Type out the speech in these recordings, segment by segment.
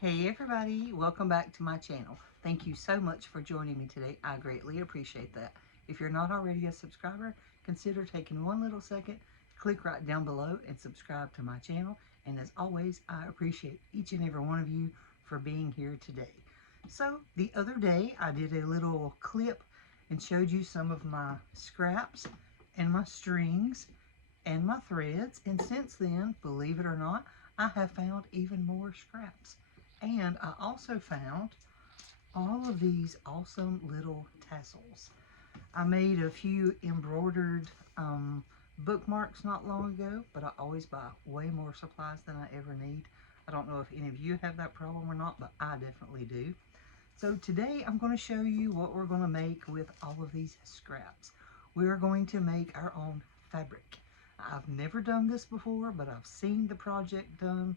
Hey everybody, welcome back to my channel. Thank you so much for joining me today. I greatly appreciate that. If you're not already a subscriber, consider taking one little second, click right down below and subscribe to my channel. And as always, I appreciate each and every one of you for being here today. So the other day I did a little clip and showed you some of my scraps and my strings and my threads, and since then, believe it or not, I have found even more scraps. And I also found all of these awesome little tassels. I made a few embroidered bookmarks not long ago, but I always buy way more supplies than I ever need. I don't know if any of you have that problem or not, but I definitely do. So today I'm going to show you what we're going to make with all of these scraps. We are going to make our own fabric. I've never done this before, but I've seen the project done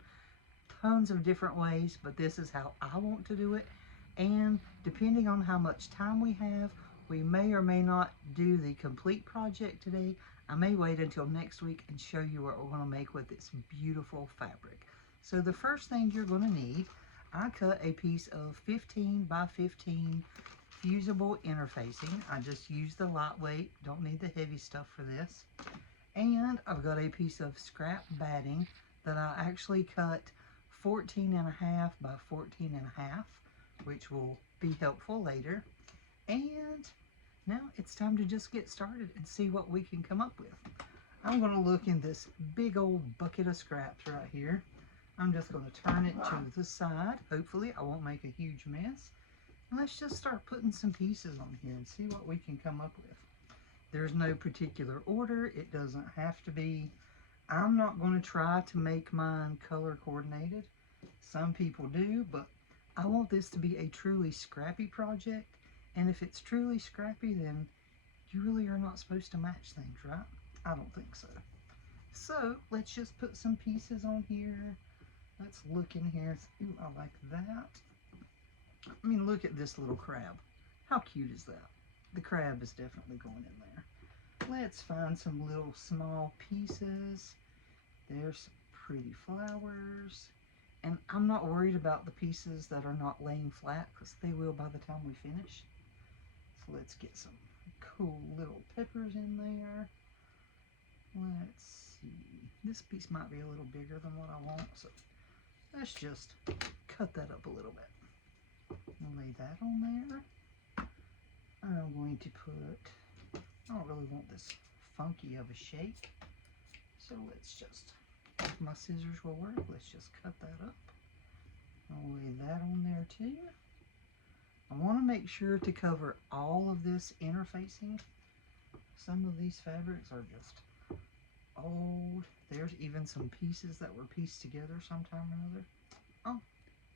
tons of different ways, but this is how I want to do it. And depending on how much time we have, we may or may not do the complete project today. I may wait until next week and show you what we're going to make with this beautiful fabric. So the first thing you're going to need, I cut a piece of 15 by 15 fusible interfacing. I just use the lightweight, don't need the heavy stuff for this. And I've got a piece of scrap batting that I actually cut 14 and a half by 14 and a half, which will be helpful later. And now it's time to just get started and see what we can come up with. I'm going to look in this big old bucket of scraps right here. I'm just going to turn it to the side. Hopefully I won't make a huge mess. And let's just start putting some pieces on here and see what we can come up with. There's no particular order. It doesn't have to be. I'm not going to try to make mine color coordinated. Some people do, but I want this to be a truly scrappy project. And if it's truly scrappy, then you really are not supposed to match things, right? I don't think so. So let's just put some pieces on here. Let's look in here. Ooh, I like that. I mean, look at this little crab. How cute is that? The crab is definitely going in there. Let's find some little small pieces. There's some pretty flowers. And I'm not worried about the pieces that are not laying flat because they will by the time we finish. So let's get some cool little peppers in there. Let's see. This piece might be a little bigger than what I want, so let's just cut that up a little bit. I'll lay that on there. I'm going to put, I don't really want this funky of a shake, so let's just, if my scissors will work, let's just cut that up. I'll lay that on there too. I want to make sure to cover all of this interfacing. Some of these fabrics are just old. There's even some pieces that were pieced together sometime or another. Oh,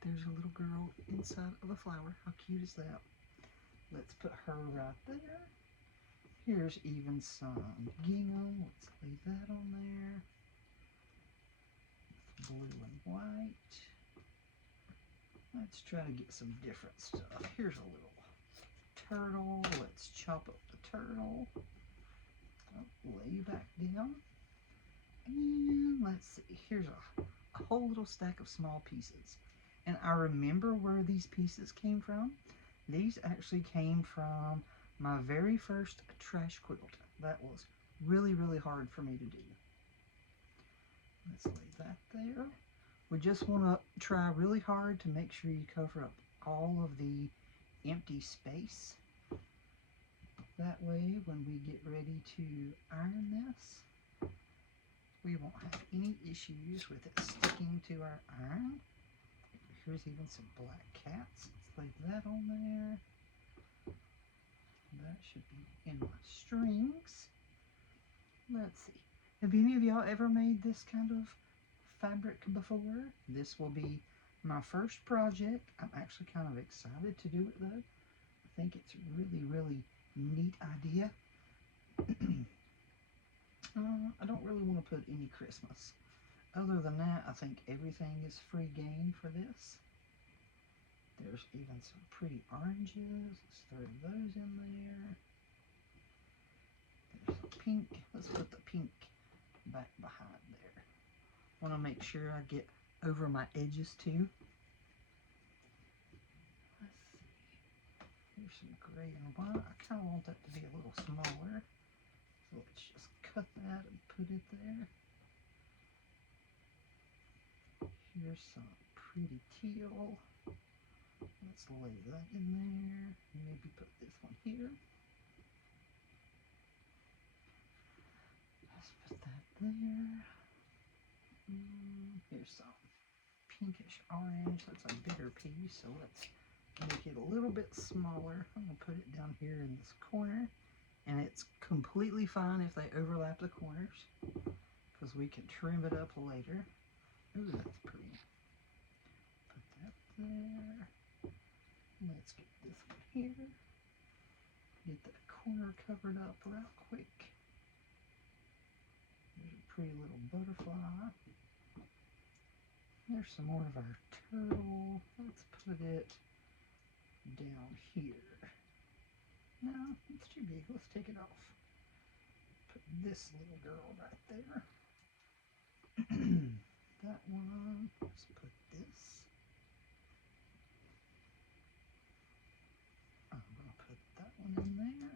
there's a little girl inside of a flower. How cute is that? Let's put her right there. Here's even some gingham. Let's lay that on there. Blue and white. Let's try to get some different stuff. Here's a little turtle. Let's chop up the turtle. Lay back down. And let's see. Here's a whole little stack of small pieces. And I remember where these pieces came from. These actually came from my very first trash quilt. That was really, really hard for me to do. Let's lay that there. We just want to try really hard to make sure you cover up all of the empty space. That way, when we get ready to iron this, we won't have any issues with it sticking to our iron. Here's even some black cats. Let's lay that on there. That should be in my strings. Let's see. Have any of y'all ever made this kind of fabric before? This will be my first project. I'm actually kind of excited to do it though. I think it's a really, really neat idea. I don't really want to put any Christmas. Other than that, I think everything is free game for this. There's even some pretty oranges. Let's throw those in there. There's a pink. Let's put the pink back behind there. Want to make sure I get over my edges too. Here's some gray and white. I kind of want that to be a little smaller. So let's just cut that and put it there. Here's some pretty teal. Let's lay that in there. Maybe put this one here. Let's put that there. Here's some pinkish orange. That's a bigger piece, so let's make it a little bit smaller. I'm going to put it down here in this corner, and it's completely fine if they overlap the corners because we can trim it up later. Ooh, that's pretty. Put that there. Let's get this one here. Get that corner covered up real quick. There's a pretty little butterfly. There's some more of our turtle. Let's put it down here. No, it's too big. Let's take it off. Put this little girl right there. That one. Let's put this. I'm going to put that one in there.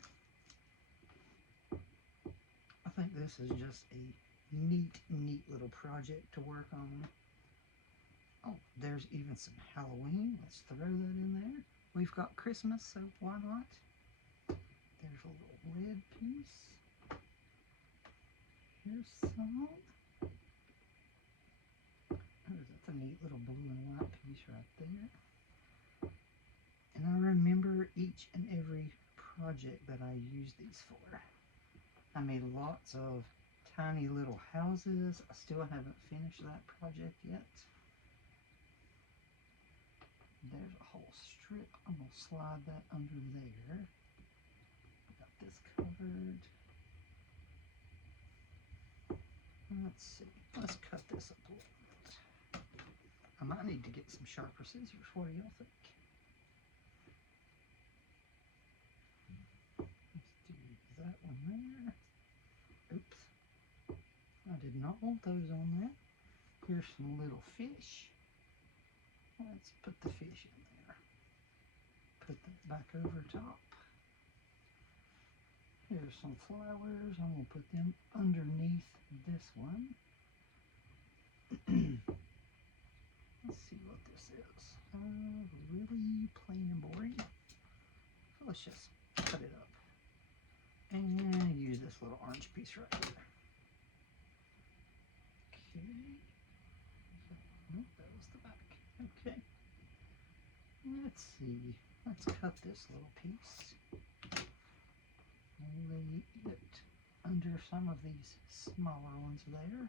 I think this is just a neat little project to work on. Oh, there's even some Halloween. Let's throw that in there. We've got Christmas, so why not? There's a little red piece. Here's some. Oh, that's a neat little blue and white piece right there. And I remember each and every project that I use these for. I made lots of tiny little houses. I still haven't finished that project yet. There's a whole strip. I'm going to slide that under there. Got this covered. Let's see. Let's cut this up a little bit. I might need to get some sharper scissors. What do y'all think? Let's do that one there. Oops. I did not want those on there. Here's some little fish. Let's put the fish in there. Put that back over top. Here's some flowers. I'm going to put them underneath this one. Let's see what this is. Really plain and boring. So let's just cut it up. And use this little orange piece right here. Okay. Nope, that was the back. Okay. Let's see. Let's cut this little piece. Lay it under some of these smaller ones there.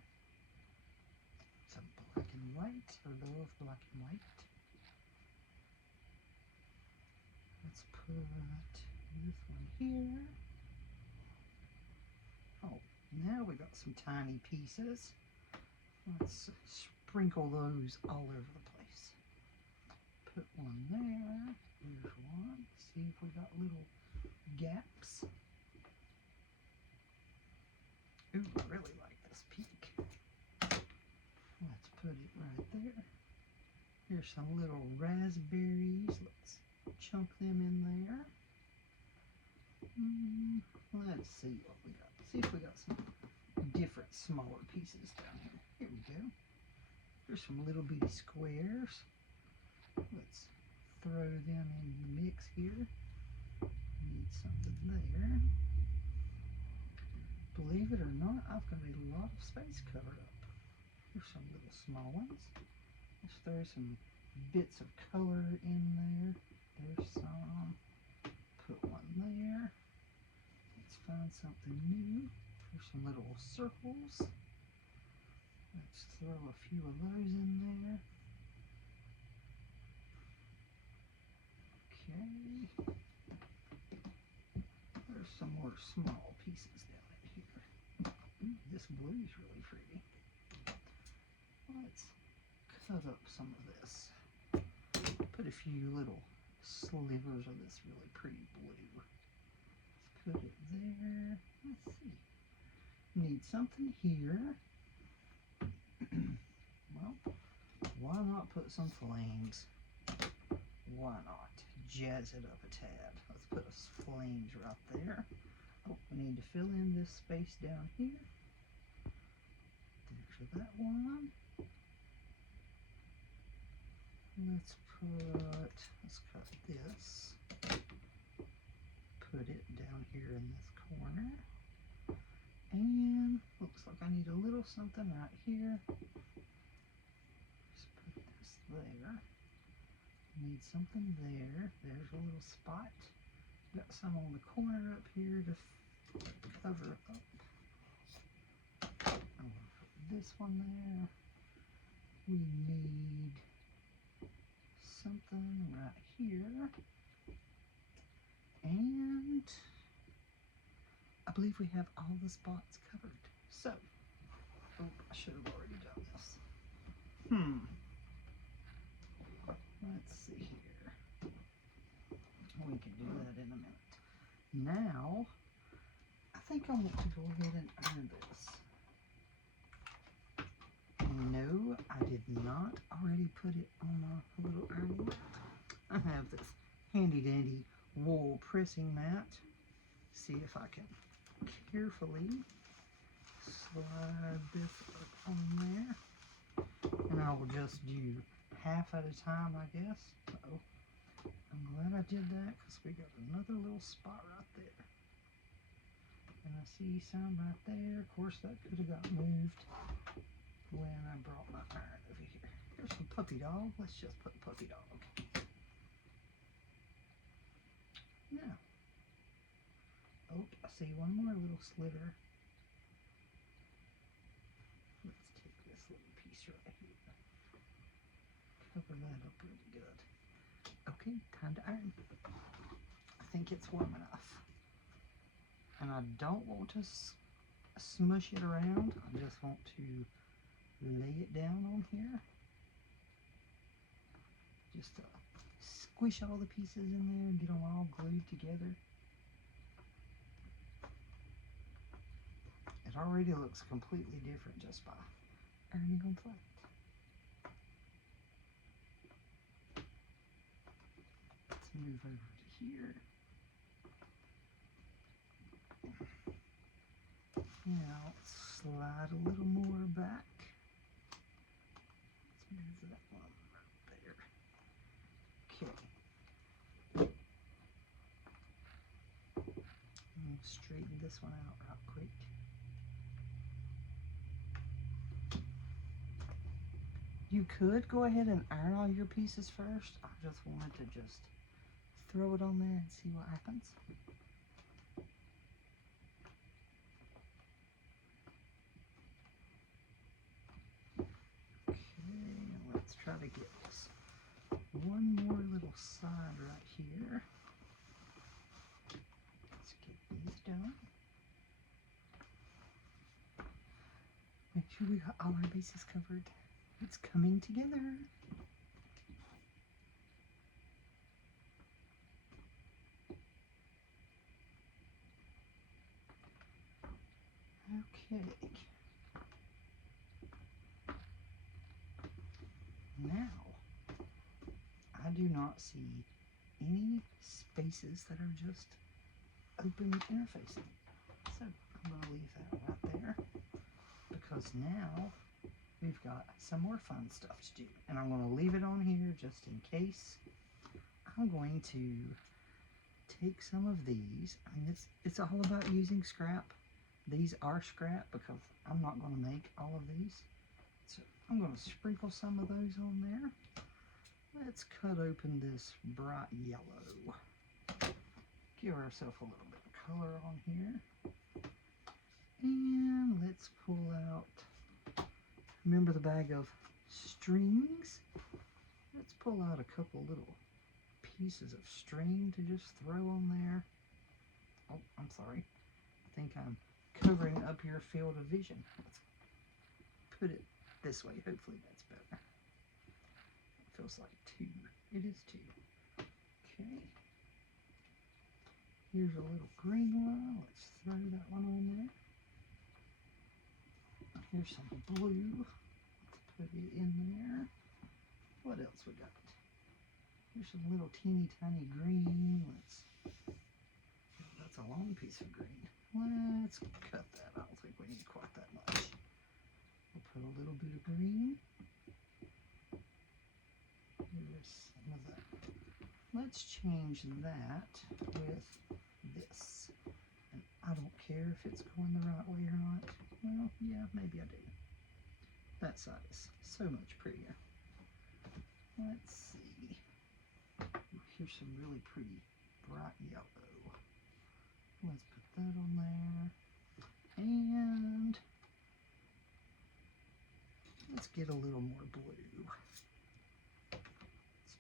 Some black and white. I love black and white. Let's put this one here. Oh, now we got some tiny pieces. Let's sprinkle those all over the place. Put one there. Here's one. See if we got little gaps. Ooh, I really like this pink. Let's put it right there. Here's some little raspberries. Let's chunk them in there. Let's see what we got. See if we got some different smaller pieces down here. Here we go. Here's some little bitty squares. Let's throw them in the mix here. Need something there. Believe it or not, I've got a lot of space covered up. Here's some little small ones. Let's throw some bits of color in there. There's some. Put one there. Let's find something new. There's some little circles. Let's throw a few of those in there. Okay. There's some more small pieces down in here. Ooh, this blue is really pretty. Let's cut up some of this. Put a few little slivers of this really pretty blue. Let's put it there. Let's see. Need something here. Well, why not put some flames? why not jazz it up a tad? Let's put a flames right there. Oh, we need to fill in this space down here. There's that one. Let's cut this. Put it down here in this corner. And looks like I need a little something right here. Just put this there. Need something there. There's a little spot. Got some on the corner up here to cover up. I'm going to put this one there. We need something right here. And I believe we have all the spots covered. So, oh, I should have already done this. Let's see here. We can do that in a minute. Now, I think I want to go ahead and iron this. No, I did not already put it on a little iron mat. I have this handy dandy wool pressing mat. See if I can carefully slide this up on there. And I will just do half at a time, I guess. Uh-oh. I'm glad I did that because we got another little spot right there. And I see some right there. Of course, that could have got moved when I brought my iron over here. Here's some puppy dog. Let's just put puppy dog. Now, oh, I see one more little sliver. Let's take this little piece right here. Cover that up really good. Okay, time to iron. I think it's warm enough. And I don't want to smush it around. I just want to lay it down on here. Just to squish all the pieces in there and get them all glued together. It already looks completely different just by ironing on flat. Let's move over to here. Now let's slide a little more back. Let's move that one right there. Okay. Straighten this one out real quick. You could go ahead and iron all your pieces first. I just wanted to just throw it on there and see what happens. Okay, let's try to get this one more little side right here. Let's get these done. Make sure we got all our bases covered. It's coming together. Okay. Now, I do not see any spaces that are just open interfacing. So I'm going to leave that right there because now we've got some more fun stuff to do. And I'm going to leave it on here just in case. I'm going to take some of these. I mean, it's all about using scrap. These are scrap because I'm not going to make all of these. So I'm going to sprinkle some of those on there. Let's cut open this bright yellow. Give ourselves a little bit of color on here. And let's pull out, remember the bag of strings? Let's pull out a couple little pieces of string to just throw on there. Oh, I'm sorry. I think I'm covering up your field of vision. Let's put it this way. Hopefully that's better. It feels like 2. It is 2. Okay. Here's a little green one. Let's throw that one on there. Here's some blue. Let's put it in there. What else we got? Here's some little teeny tiny green. That's a long piece of green. Let's cut that. I don't think we need quite that much. We'll put a little bit of green. Here's some of that. Let's change that with this. And I don't care if it's going the right way or not. Well, yeah, maybe I do. That side is so much prettier. Let's see. Here's some really pretty bright yellow. Let's put that on there. And let's get a little more blue. Let's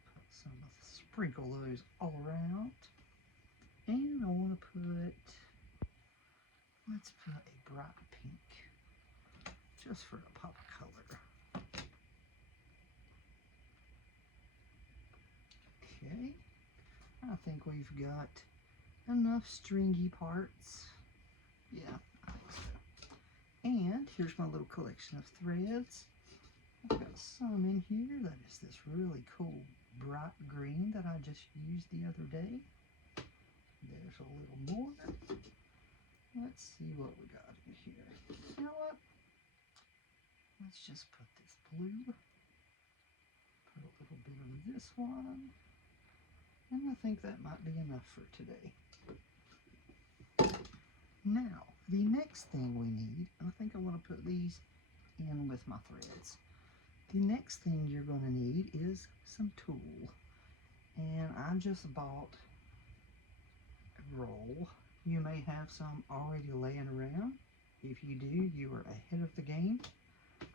put some of the, sprinkle those all around. And I want to let's put a bright pink, just for a pop of color. Okay, I think we've got enough stringy parts. Yeah, I think so. And here's my little collection of threads. I've got some in here that is this really cool bright green that I just used the other day. There's a little more. Let's see what we got in here. You know what? Let's just put this blue. Put a little bit of this one. And I think that might be enough for today. Now, the next thing we need, and I think I want to put these in with my threads. The next thing you're going to need is some tulle. And I just bought a roll. You may have some already laying around. If you do, you are ahead of the game.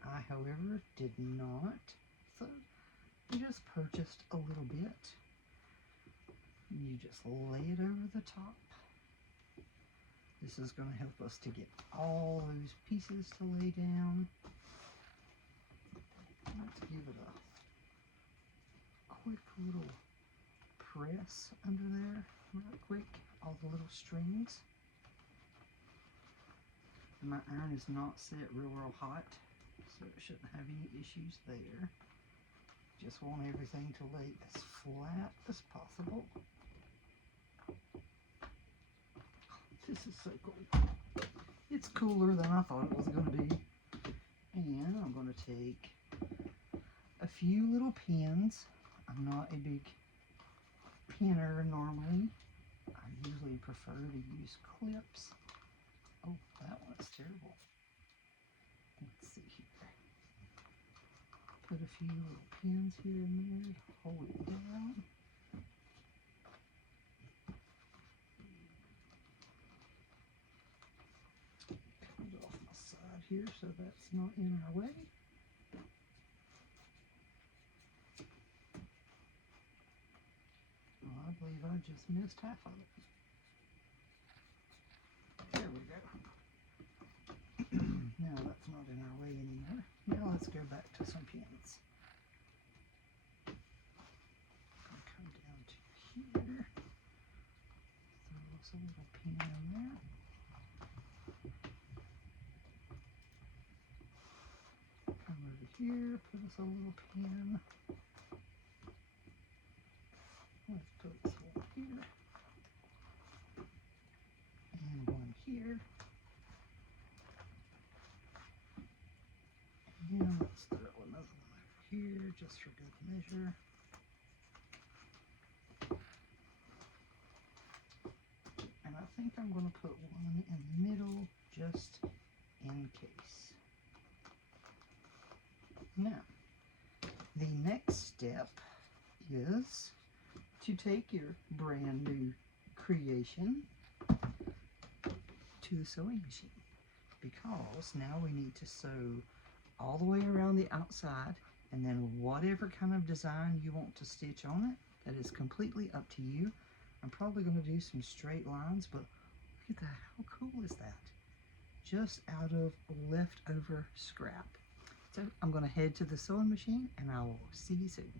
I, however, did not. So, I just purchased a little bit. You just lay it over the top. This is going to help us to get all those pieces to lay down. Let's give it a quick little press under there, real quick, all the little strings. And my iron is not set real hot, so it shouldn't have any issues there. Just want everything to lay as flat as possible. This is so cool. It's cooler than I thought it was going to be. And I'm going to take a few little pins. I'm not a big pinner normally. I usually prefer to use clips. Oh, that one's terrible. Let's see here. Put a few little pins here and there to hold it down. Cut it off my side here so that's not in our way. Oh, I believe I just missed half of it. There we go. Now that's not in our way anymore. Now let's go back to some pins. I'll come down to here. Throw us a little pin in there. Come over here, put us a little pin. Let's put this one here. And one here. And let's throw another one over here just for good measure. And I think I'm going to put one in the middle just in case. Now, the next step is to take your brand new creation to the sewing machine, because now we need to sew all the way around the outside, and then whatever kind of design you want to stitch on it, that is completely up to you. I'm probably going to do some straight lines, but look at that. How cool is that? Just out of leftover scrap. So I'm going to head to the sewing machine and I will see you soon.